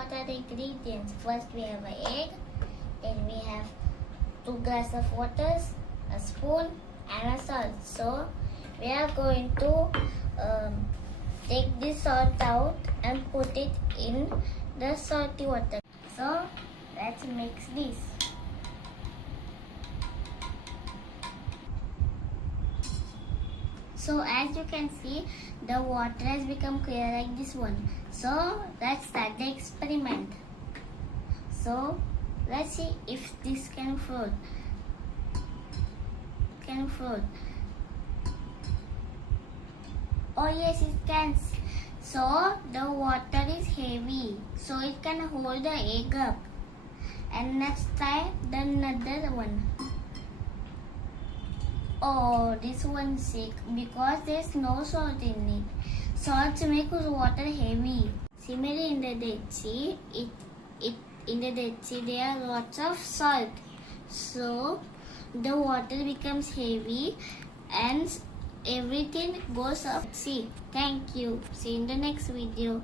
what are the ingredients? First we have an egg, then we have 2 glasses of water, a spoon and a salt. So we are going to take this salt out and put it in the salty water. So let's mix this. So as you can see, the water has become clear like this one. So let's start the experiment. So let's see if this can float. Oh yes, it can. So the water is heavy, so it can hold the egg up. And next try the another one. Oh, this one's sick because there's no salt in it. Salt makes water heavy. Similarly, in the Dead Sea, in the Dead Sea there are lots of salt. So the water becomes heavy and everything goes up. See, thank you. See you in the next video.